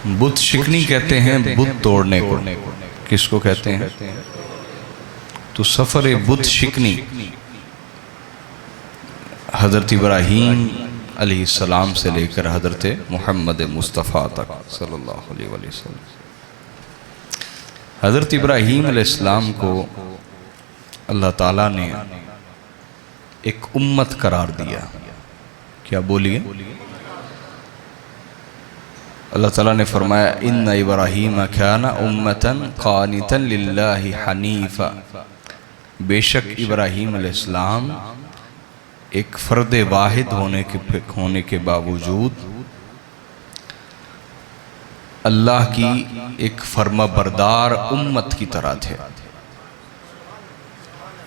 बुत शिकनी कहते हैं बुत तोड़ने को। किसको कहते हैं? तो सफ़र बुत शिकनी हज़रत इब्राहीम अलैहिस्सलाम से लेकर हज़रत मुहम्मद मुस्तफ़ा तक सल्लल्लाहु अलैहि वसल्लम। हज़रत इब्राहीम अलैहिस्सलाम को अल्लाह ताला ने एक उम्मत करार दिया। क्या बोलिए? अल्लाह ताला ने फरमाया इन्ना इब्राहीम काना उम्मतन क़ानितन लिल्लाहि हनीफ़ा। बेशक इब्राहीम अलैहिस्सलाम एक फ़र्द वाहिद होने के बावजूद अल्लाह की एक फर्माबरदार उम्मत की तरह थे।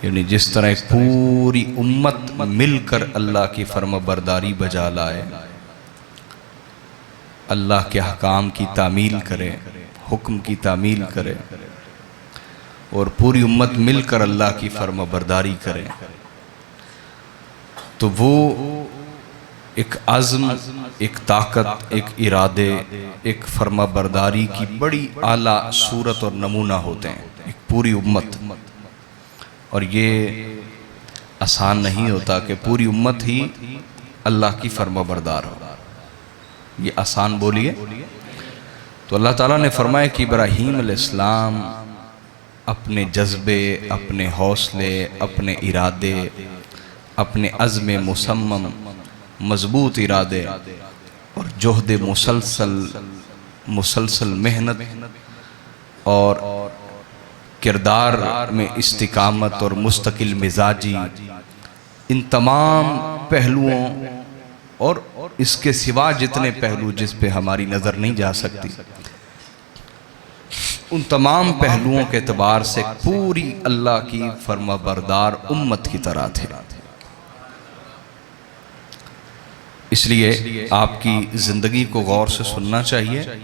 यानी जिस तरह एक पूरी उम्मत मिलकर अल्लाह की फर्माबरदारी बजा लाए, अल्लाह के अहकाम की तामील करे, हुक्म की तामील करे और पूरी उम्मत मिलकर अल्लाह की फर्माबरदारी करे, तो वो एक अज़्म, एक ताकत, एक इरादे, एक फर्माबरदारी की बड़ी आला सूरत और नमूना होते हैं, एक पूरी उम्मत। और ये आसान नहीं होता कि पूरी उम्मत ही अल्लाह की फर्माबरदार हो। ये आसान बोलिए? तो अल्लाह ताला ने फरमाया कि इब्राहीम अलैहिस्सलाम अपने जज्बे, अपने हौसले, अपने इरादे, अपने अज़्म मुसम्मम, मजबूत इरादे और जोहद मुसलसल मेहनत और किरदार में इस्तिकामत और मुस्तकिल मिजाजी, इन तमाम पहलुओं और इसके सिवा जितने पहलू जिस पे हमारी नज़र नहीं जा सकती, उन तमाम पहलुओं के एतबार से पूरी अल्लाह की फर्माबरदार उम्मत की तरह थे। इसलिए आपकी ज़िंदगी को गौर से सुनना चाहिए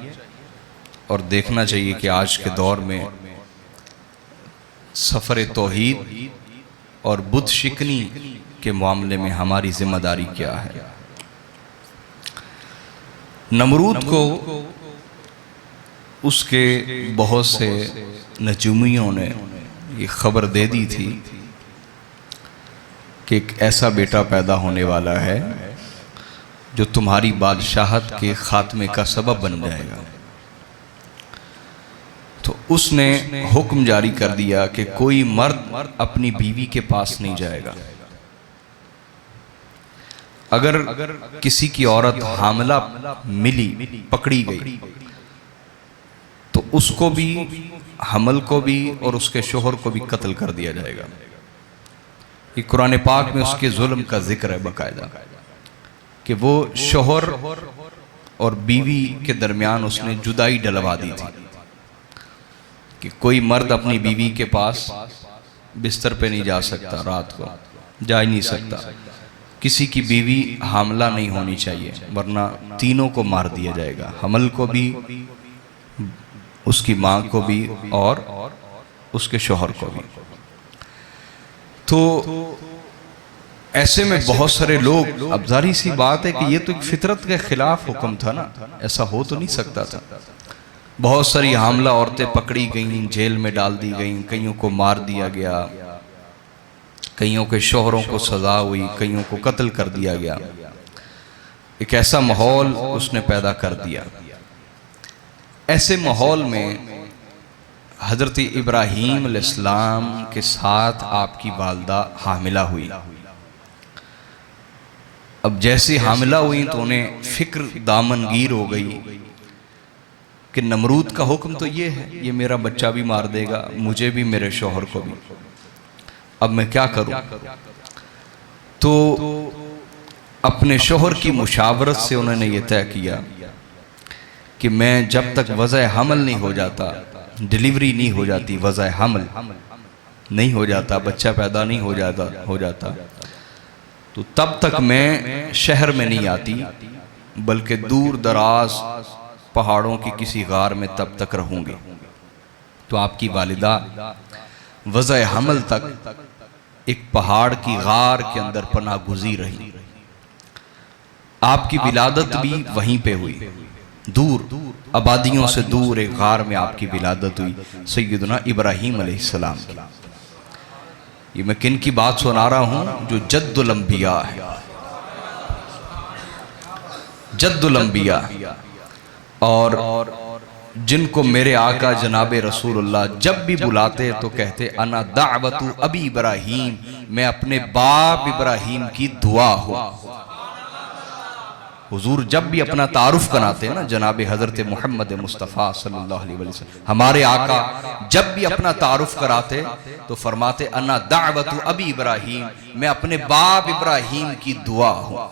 और देखना चाहिए कि आज के दौर में सफ़र तौहीद और बुत शिकनी के मामले में हमारी जिम्मेदारी क्या है। नमरूद को उसके बहुत से नजूमियों ने ये खबर दे दी थी कि एक ऐसा बेटा पैदा होने वाला है जो तुम्हारी बादशाहत के खात्मे का सबब बन जाएगा। तो उसने हुक्म जारी कर दिया कि कोई मर्द अपनी बीवी के पास नहीं जाएगा। अगर किसी की औरत हामला मिली, पकड़ी गई, तो उसको भी, हमल को भी और उसके शोहर को भी कत्ल कर दिया जाएगा। ये कुरान पाक में उसके जुल्म का जिक्र है बाकायदा कि वो शोहर और बीवी के दरमियान उसने जुदाई डलवा दी थी कि कोई मर्द अपनी बीवी के पास बिस्तर पे नहीं जा सकता, रात को जा ही नहीं सकता। किसी की बीवी हामला नहीं होनी चाहिए वरना तीनों को मार दिया जाएगा, हमल को भी, उसकी माँ को भी और उसके शोहर को भी। तो ऐसे में बहुत सारे लोग, अब जाहिर सी बात है कि ये तो एक फितरत के खिलाफ हुक्म था ना, ऐसा हो तो नहीं सकता था। बहुत सारी हामला औरतें पकड़ी गईं, जेल में डाल दी गईं, कईयों को मार दिया गया, कईयों के शोहरों को सजा हुई, कईयों को कत्ल कर दिया गया। एक ऐसा माहौल उसने पैदा कर दिया। ऐसे माहौल में हज़रत इब्राहीम अलैहिस्सलाम के साथ आपकी वालदा हामिला हुई। अब जैसे हामिला हुई तो उन्हें फिक्र दामनगीर हो गई कि नमरूद का हुक्म तो ये है, ये मेरा बच्चा भी मार देगा, मुझे भी, मेरे शोहर को भी। अब मैं क्या करूं? तो अपने शोहर की मुशावरत से उन्होंने ये तय किया कि मैं जब तक वज़ा हमल नहीं हो जाता, डिलीवरी नहीं हो जाती, वज़ा हमल नहीं हो जाता, बच्चा पैदा नहीं हो जाता, तो तब तक मैं शहर में नहीं आती, बल्कि दूर दराज पहाड़ों की किसी गार में तब तक रहूंगी। तो आपकी वालिदा वज़ा हमल तक एक पहाड़ की गार के अंदर पनाह गुज़ीर रही। आपकी विलादत भी वहीं पे हुई। दूर आबादियों से दूर एक गार में आपकी विलादत हुई, सैयदना इब्राहीम अलैहिस्सलाम की। ये मैं किन की बात सुना रहा हूं? जो जद्दुल अंबिया है, जद्दुल अंबिया, और जिनको मेरे आका जनाबे रसूलुल्लाह जब भी बुलाते तो कहते अना दावतु अबी इब्राहीम, मैं अपने बाप इब्राहीम की दुआ हूं। हुजूर जब भी अपना तारुफ कराते हैं ना, जनाबे हजरत मोहम्मद मुस्तफ़ा सल्लल्लाहु अलैहि वसल्लम, हमारे आका जब भी अपना तारुफ कराते तो फरमाते अन्ना दावतु अबी इब्राहीम, मैं अपने बाप इब्राहीम की दुआ हूं।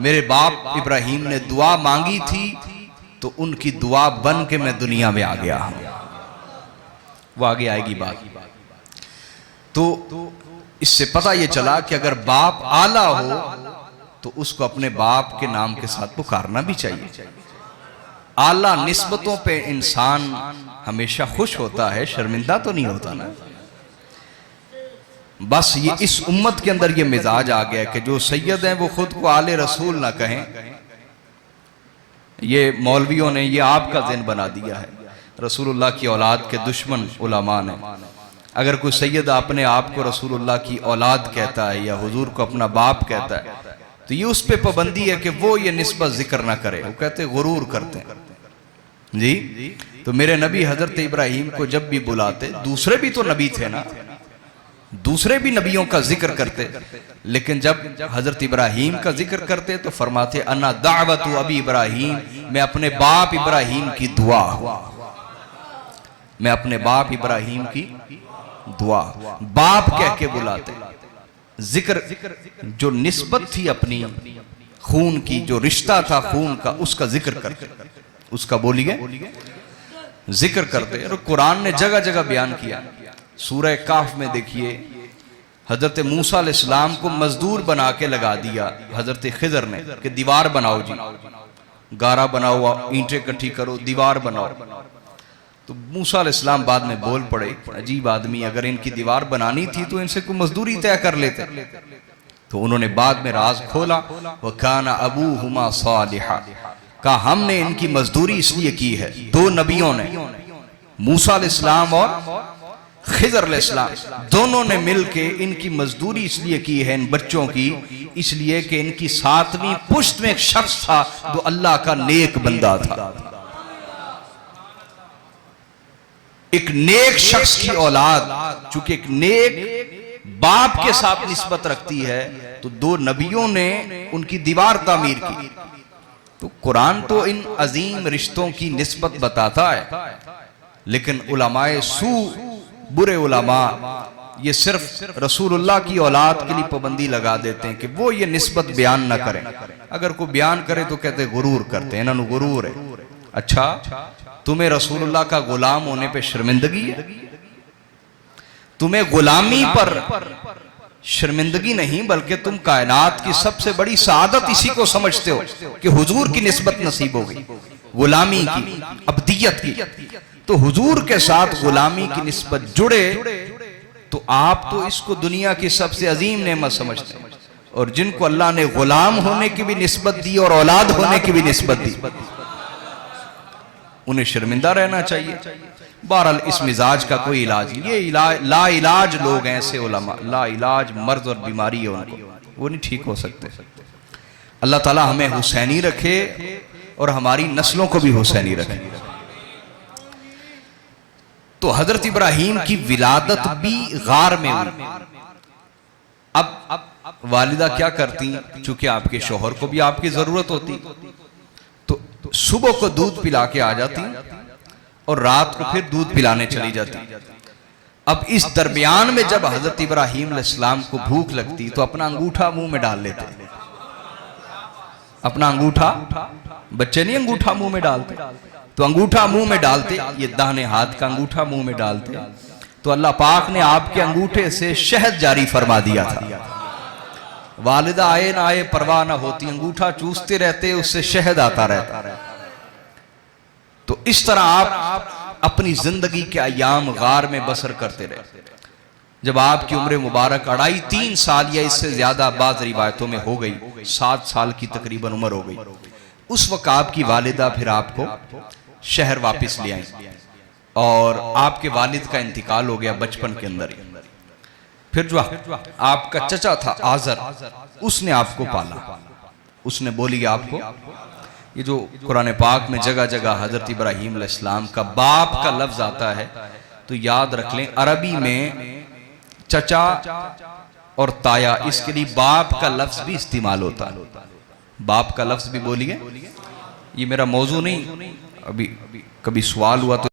मेरे बाप इब्राहीम ने दुआ मांगी थी तो उनकी दुआ बन के मैं दुनिया में आ गया हूं। वो आगे आएगी बात। तो इससे पता यह चला कि अगर बाप आला हो तो उसको अपने बाप के नाम के साथ पुकारना भी चाहिए। आला निस्बतों पे इंसान हमेशा खुश होता है, शर्मिंदा तो नहीं होता ना। बस ये इस उम्मत के अंदर ये मिजाज आ गया कि जो सैयद हैं वो खुद को आले रसूल ना कहें। ये मौलवियों ने ये आपका ज़हन बना दिया है। रसूलुल्लाह की औलाद के दुश्मन उलमा ने, अगर कोई सैयद अपने आप को रसूलुल्लाह की औलाद कहता है या हुजूर को अपना बाप कहता है तो ये उस पे पाबंदी है कि वो ये निस्बत जिक्र ना करे। वो कहते गुरूर करते हैं जी। तो मेरे नबी हजरत इब्राहीम को जब भी बुलाते, दूसरे भी तो नबी थे ना, दूसरे भी नबियों का जिक्र करते, लेकिन जब हजरत इब्राहीम का जिक्र करते तो फरमाते अन्ना दावतु अबी इब्राहीम, मैं अपने बाप इब्राहीम की दुआ हूं। मैं अपने बाप इब्राहीम की दुआ, बाप कह के बुलाते। जिक्र जो निस्बत थी अपनी खून की, जो रिश्ता था खून का, उसका जिक्र करते, उसका बोलिए जिक्र करते। और कुरान ने जगह जगह बयान किया। सूरह काफ में देखिए, हजरत मूसा अलैहिस्सलाम को मजदूर बना के लगा दिया हजरत खिजर ने कि दीवार बनाओ जी, गारा बनाओ, ईंटें इकट्ठी करो, दीवार बनाओ। तो मूसा अलैहिस्सलाम बाद में बोल पड़े, अजीब आदमी, अगर इनकी दीवार बनानी थी तो इनसे कोई मजदूरी तय कर लेते। तो उन्होंने बाद में राज खोला, व काना अबूहुमा सालिहा, कहा हमने इनकी मजदूरी इसलिए की है, दो नबियों ने, मूसा अलैहिस्सलाम और खिजर अलैहिस्सलाम, दोनों ने मिलके इनकी मजदूरी इसलिए की है इन बच्चों की, इसलिए कि इनकी सातवीं पुश्त में एक शख्स था जो अल्लाह का नेक बंदा था। एक नेक शख्स की औलाद चूंकि एक नेक बाप के साथ निस्बत रखती है, तो दो नबियों ने उनकी दीवार तामीर की। तो कुरान तो इन अजीम रिश्तों की निस्बत बताता है, लेकिन उलमाए सू, बुरे उलमा, ये सिर्फ रसूलुल्लाह की औलाद के लिए पाबंदी लगा देते हैं कि वो ये निस्बत बयान ना करें। अगर कोई बयान करे तो कहते गुरूर करते हैं, इन्होंने गुरूर है। अच्छा, तुम्हें रसूलुल्लाह का गुलाम होने पे शर्मिंदगी है? तुम्हें गुलामी पर शर्मिंदगी नहीं, बल्कि तुम कायनात की सबसे बड़ी सादत इसी को समझते हो कि हुजूर की निस्बत नसीब हो गई, गुलामी की, अब्दियत की। तो हुजूर के साथ गुलामी की निस्बत जुड़े तो आप तो इसको दुनिया की सबसे अजीम नेमत समझते हैं। और जिनको अल्लाह ने गुलाम होने की भी निस्बत दी और औलाद होने की भी निस्बत दी, उन्हें शर्मिंदा रहना चाहिए। बहरहाल इस मिजाज का कोई इलाज नहीं। ये ला इलाज लोग हैं ऐसे उलमा, ला इलाज मर्ज और बीमारी है उनको, वो नहीं ठीक हो सकते। अल्लाह ताला हमें हुसैनी रखे और हमारी नस्लों को भी हुसैनी रखे। तो हजरत इब्राहीम की विलादत भी गार में हुई। अब वालिदा क्या करती, चूंकि आपके शौहर को भी आपकी जरूरत होती, तो सुबह को दूध पिला के आ जाती और रात को फिर दूध पिलाने चली जाती। अब इस दरमियान में जब हजरत इब्राहीम अलैहिस्सलाम को भूख लगती तो अपना अंगूठा मुंह में डाल लेते। अपना अंगूठा, बच्चे नहीं अंगूठा मुंह में डालते, तो अंगूठा मुंह में डालते, ये दाहिने हाथ का अंगूठा मुंह में डालते। तो अल्लाह पाक ने आपके अंगूठे से शहद जारी फरमा दिया था। वालिदा आए ना आए परवाह ना होती, अंगूठा चूसते रहते, उससे शहद आता रहता। तो इस तरह आप अपनी जिंदगी के अयाम गार में बसर करते रहे। जब आपकी उम्र मुबारक 2.5-3 साल या इससे ज्यादा बाज रिवायतों में हो गई, 7 साल की तकरीबन उम्र हो गई, उस वक्त आपकी वालिदा फिर आपको शहर वापस ले आई और आपके वालिद का इंतकाल हो गया बचपन के अंदर ही। फिर जो आपका चचा था आजर, उसने आपको पाला। उसने बोली आपको, ये जो कुरान पाक में जगह जगह हजरत इब्राहीम अलैहिस्सलाम का बाप का लफ्ज आता है तो याद रख लें, अरबी में चचा और ताया, इसके लिए बाप का लफ्ज भी इस्तेमाल होता है। बाप का लफ्ज भी बोलिए। ये मेरा मौजू नहीं, अभी कभी सवाल हुआ तो